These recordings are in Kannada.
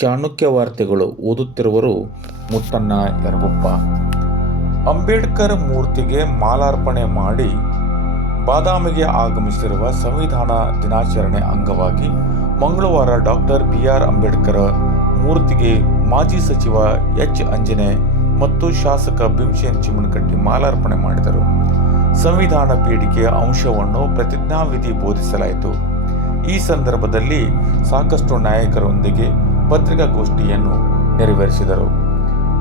ಚಾಣಕ್ಯ ವಾರ್ತೆಗಳು ಓದುತ್ತಿರುವರು ಮುತ್ತಣ್ಣ ಯರಗುಪ್ಪ. ಅಂಬೇಡ್ಕರ್ ಮೂರ್ತಿಗೆ ಮಾಲಾರ್ಪಣೆ ಮಾಡಿ ಬಾದಾಮಿಗೆ ಆಗಮಿಸಿರುವ ಸಂವಿಧಾನ ದಿನಾಚರಣೆ ಅಂಗವಾಗಿ ಮಂಗಳವಾರ ಡಾಕ್ಟರ್ ಬಿ ಆರ್ ಅಂಬೇಡ್ಕರ್ ಮೂರ್ತಿಗೆ ಮಾಜಿ ಸಚಿವ ಎಚ್. ಅಂಜನೆ ಮತ್ತು ಶಾಸಕ ಭೀಮಸೇನ್ ಚಿಮ್ಮನಕಟ್ಟಿ ಮಾಲಾರ್ಪಣೆ ಮಾಡಿದರು. ಸಂವಿಧಾನ ಪೀಠಿಕೆಯ ಅಂಶವನ್ನು ಪ್ರತಿಜ್ಞಾವಿಧಿ ಬೋಧಿಸಲಾಯಿತು. ಈ ಸಂದರ್ಭದಲ್ಲಿ ಸಾಕಷ್ಟು ನಾಯಕರೊಂದಿಗೆ ಪತ್ರಿಕಾಗೋಷ್ಠಿಯನ್ನು ನೆರವೇರಿಸಿದರು.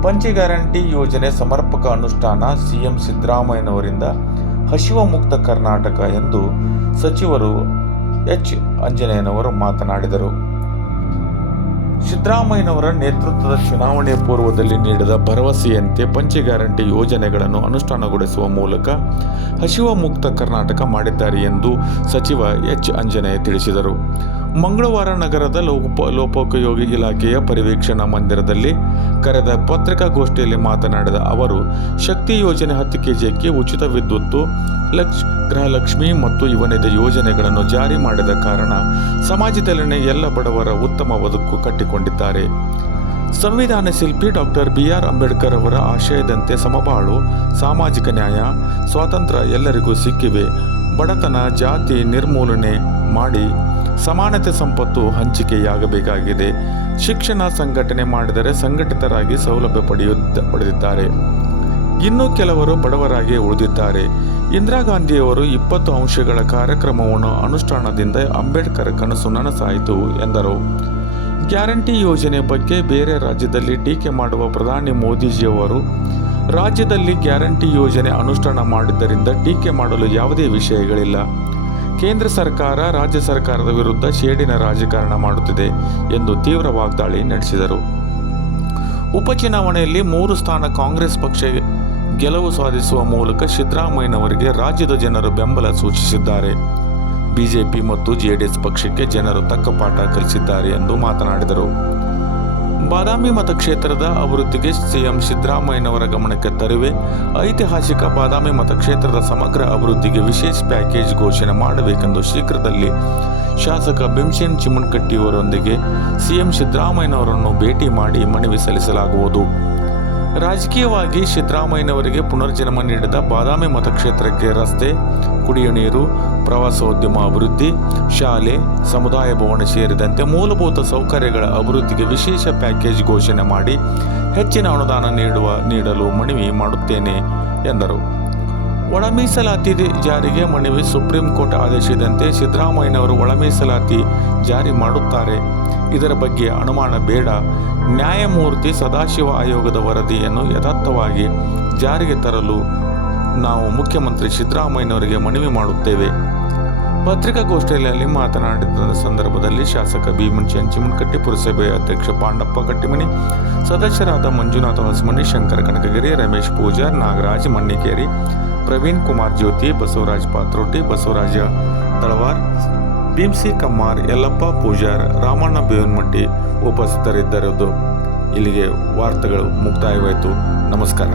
ಪಂಚೆ ಗ್ಯಾರಂಟಿ ಯೋಜನೆ ಸಮರ್ಪಕ ಅನುಷ್ಠಾನ ಸಿಎಂ ಸಿದ್ದರಾಮಯ್ಯನವರಿಂದ ಹಸಿವ ಮುಕ್ತ ಕರ್ನಾಟಕ ಎಂದು ಸಚಿವರು ಎಚ್. ಅಂಜನೇಯನವರು ಮಾತನಾಡಿದರು. ಸಿದ್ದರಾಮಯ್ಯನವರ ನೇತೃತ್ವದ ಚುನಾವಣೆ ಪೂರ್ವದಲ್ಲಿ ನೀಡಿದ ಭರವಸೆಯಂತೆ ಪಂಚೆ ಗ್ಯಾರಂಟಿ ಯೋಜನೆಗಳನ್ನು ಅನುಷ್ಠಾನಗೊಳಿಸುವ ಮೂಲಕ ಹಸಿವ ಮುಕ್ತ ಕರ್ನಾಟಕ ಮಾಡಿದ್ದಾರೆ ಎಂದು ಸಚಿವ ಎಚ್. ಅಂಜನೇಯ ತಿಳಿಸಿದರು. ಮಂಗಳವಾರ ನಗರದ ಲೋಪ, ಲೋಕೋಪಯೋಗಿ ಇಲಾಖೆಯ ಪರಿವೀಕ್ಷಣಾ ಮಂದಿರದಲ್ಲಿ ಕರೆದ ಪತ್ರಿಕಾಗೋಷ್ಠಿಯಲ್ಲಿ ಮಾತನಾಡಿದ ಅವರು, ಶಕ್ತಿ ಯೋಜನೆ ಹತ್ತು ಕೆಜಿ ಅಕ್ಕಿ ಉಚಿತ ವಿದ್ಯುತ್ತು ಲಕ್ಷ, ಗೃಹಲಕ್ಷ್ಮಿ ಮತ್ತು ಇವನಿದ ಯೋಜನೆಗಳನ್ನು ಜಾರಿ ಮಾಡಿದ ಕಾರಣ ಸಮಾಜದಲ್ಲಿನ ಎಲ್ಲ ಬಡವರ ಉತ್ತಮ ಬದುಕು ಕಟ್ಟಿಕೊಂಡಿದ್ದಾರೆ ಸಂವಿಧಾನ ಶಿಲ್ಪಿ ಡಾಕ್ಟರ್ ಬಿ ಆರ್ ಅಂಬೇಡ್ಕರ್ ಅವರ ಆಶಯದಂತೆ ಸಮಬಾಳು, ಸಾಮಾಜಿಕ ನ್ಯಾಯ, ಸ್ವಾತಂತ್ರ್ಯ ಎಲ್ಲರಿಗೂ ಸಿಕ್ಕಿವೆ. ಬಡತನ, ಜಾತಿ ನಿರ್ಮೂಲನೆ ಮಾಡಿ ಸಮಾನತೆ ಸಂಪತ್ತು ಹಂಚಿಕೆಯಾಗಬೇಕಾಗಿದೆ. ಶಿಕ್ಷಣ ಸಂಘಟನೆ ಮಾಡಿದರೆ ಸಂಘಟಿತರಾಗಿ ಸೌಲಭ್ಯ ಪಡೆಯುತ್ತ, ಪಡೆದಿದ್ದಾರೆ. ಇನ್ನೂ ಕೆಲವರು ಬಡವರಾಗಿ ಉಳಿದಿದ್ದಾರೆ. ಇಂದಿರಾ ಗಾಂಧಿಯವರು ಇಪ್ಪತ್ತು ಅಂಶಗಳ ಕಾರ್ಯಕ್ರಮವನ್ನು ಅನುಷ್ಠಾನದಿಂದ ಅಂಬೇಡ್ಕರ್ ಕನಸು ನನಸಾಯಿತು ಎಂದರು. ಗ್ಯಾರಂಟಿ ಯೋಜನೆ ಬಗ್ಗೆ ಬೇರೆ ರಾಜ್ಯದಲ್ಲಿ ಟೀಕೆ ಮಾಡುವ ಪ್ರಧಾನಿ ಮೋದಿಜಿಯವರು, ರಾಜ್ಯದಲ್ಲಿ ಗ್ಯಾರಂಟಿ ಯೋಜನೆ ಅನುಷ್ಠಾನ ಮಾಡಿದ್ದರಿಂದ ಟೀಕೆ ಮಾಡಲು ಯಾವುದೇ ವಿಷಯಗಳಿಲ್ಲ ಕೇಂದ್ರ ಸರ್ಕಾರ, ರಾಜ್ಯ ಸರ್ಕಾರದ ವಿರುದ್ಧ ಶೇಡಿನ ರಾಜಕಾರಣ ಮಾಡುತ್ತಿದೆ ಎಂದು ತೀವ್ರ ವಾಗ್ದಾಳಿ ನಡೆಸಿದರು. ಉಪಚುನಾವಣೆಯಲ್ಲಿ ಮೂರು ಸ್ಥಾನ ಕಾಂಗ್ರೆಸ್ ಪಕ್ಷ ಗೆಲುವು ಸಾಧಿಸುವ ಮೂಲಕ ಸಿದ್ದರಾಮಯ್ಯನವರಿಗೆ ರಾಜ್ಯದ ಜನರು ಬೆಂಬಲ ಸೂಚಿಸಿದ್ದಾರೆ. ಬಿಜೆಪಿ ಮತ್ತು ಜೆಡಿಎಸ್ ಪಕ್ಷಕ್ಕೆ ಜನರು ತಕ್ಕ ಪಾಠ ಕಲಿಸಿದ್ದಾರೆ ಎಂದು ಮಾತನಾಡಿದರು. ಬಾದಾಮಿ ಮತಕ್ಷೇತ್ರದ ಅಭಿವೃದ್ಧಿಗೆ ಸಿಎಂ ಸಿದ್ದರಾಮಯ್ಯನವರ ಗಮನಕ್ಕೆ ತರುವೆ ಐತಿಹಾಸಿಕ ಬಾದಾಮಿ ಮತಕ್ಷೇತ್ರದ ಸಮಗ್ರ ಅಭಿವೃದ್ಧಿಗೆ ವಿಶೇಷ ಪ್ಯಾಕೇಜ್ ಘೋಷಣೆ ಮಾಡಬೇಕೆಂದು ಶೀಘ್ರದಲ್ಲಿ ಶಾಸಕ ಭೀಮಸೇನ್ ಚಿಮ್ಮನ್ಕಟ್ಟಿಯವರೊಂದಿಗೆ ಸಿಎಂ ಸಿದ್ದರಾಮಯ್ಯನವರನ್ನು ಭೇಟಿ ಮಾಡಿ ಮನವಿ ಸಲ್ಲಿಸಲಾಗುವುದು. ರಾಜಕೀಯವಾಗಿ ಸಿದ್ದರಾಮಯ್ಯನವರಿಗೆ ಪುನರ್ಜನ್ಮ ನೀಡಿದ ಬಾದಾಮಿ ಮತಕ್ಷೇತ್ರಕ್ಕೆ ರಸ್ತೆ ಕುಡಿಯುವ ನೀರು, ಪ್ರವಾಸೋದ್ಯಮ ಅಭಿವೃದ್ಧಿ, ಶಾಲೆ, ಸಮುದಾಯ ಭವನ ಸೇರಿದಂತೆ ಮೂಲಭೂತ ಸೌಕರ್ಯಗಳ ಅಭಿವೃದ್ಧಿಗೆ ವಿಶೇಷ ಪ್ಯಾಕೇಜ್ ಘೋಷಣೆ ಮಾಡಿ ಹೆಚ್ಚಿನ ಅನುದಾನ ನೀಡುವ ನೀಡಲು ಮನವಿ ಮಾಡುತ್ತೇನೆ ಎಂದರು. ಒಳ ಮೀಸಲಾತಿ ಜಾರಿಗೆ ಮನವಿ ಸುಪ್ರೀಂ ಕೋರ್ಟ್ ಆದೇಶದಂತೆ ಸಿದ್ದರಾಮಯ್ಯನವರು ಒಳ ಮೀಸಲಾತಿ ಜಾರಿ ಮಾಡುತ್ತಾರೆ. ಇದರ ಬಗ್ಗೆ ಅನುಮಾನ ಬೇಡ. ನ್ಯಾಯಮೂರ್ತಿ ಸದಾಶಿವ ಆಯೋಗದ ವರದಿಯನ್ನು ಯಥಾರ್ಥವಾಗಿ ಜಾರಿಗೆ ತರಲು ನಾವು ಮುಖ್ಯಮಂತ್ರಿ ಸಿದ್ದರಾಮಯ್ಯನವರಿಗೆ ಮನವಿ ಮಾಡುತ್ತೇವೆ. ಪತ್ರಿಕಾಗೋಷ್ಠಿಯಲ್ಲಿ ಮಾತನಾಡಿದ ಸಂದರ್ಭದಲ್ಲಿ ಶಾಸಕ ಭೀಮನ್ ಚಿಮನಕಟ್ಟಿ ಪುರಸಭೆ ಅಧ್ಯಕ್ಷ ಪಾಂಡಪ್ಪ ಕಟ್ಟಿಮನಿ, ಸದಸ್ಯರಾದ ಮಂಜುನಾಥ ಹೊಸಮನಿ, ಶಂಕರ ಕನಕಗಿರಿ, ರಮೇಶ್ ಪೂಜಾರ್, ನಾಗರಾಜ್ ಮಣ್ಣಿಕೇರಿ ಪ್ರವೀಣ್ ಕುಮಾರ್ ಜ್ಯೋತಿ, ಬಸವರಾಜ್ ಪಾತ್ರೋಟಿ, ಬಸವರಾಜ ತಳವಾರ್, ಭೀಮ್ಸಿ ಕಮ್ಮಾರ್, ಯಲ್ಲಪ್ಪ ಪೂಜಾರ್, ರಾಮಣ್ಣ ಬೇವನಮಟ್ಟಿ ಉಪಸ್ಥಿತರಿದ್ದರದು ಇಲ್ಲಿಗೆ ವಾರ್ತೆಗಳು ಮುಕ್ತಾಯವಾಯಿತು. ನಮಸ್ಕಾರ.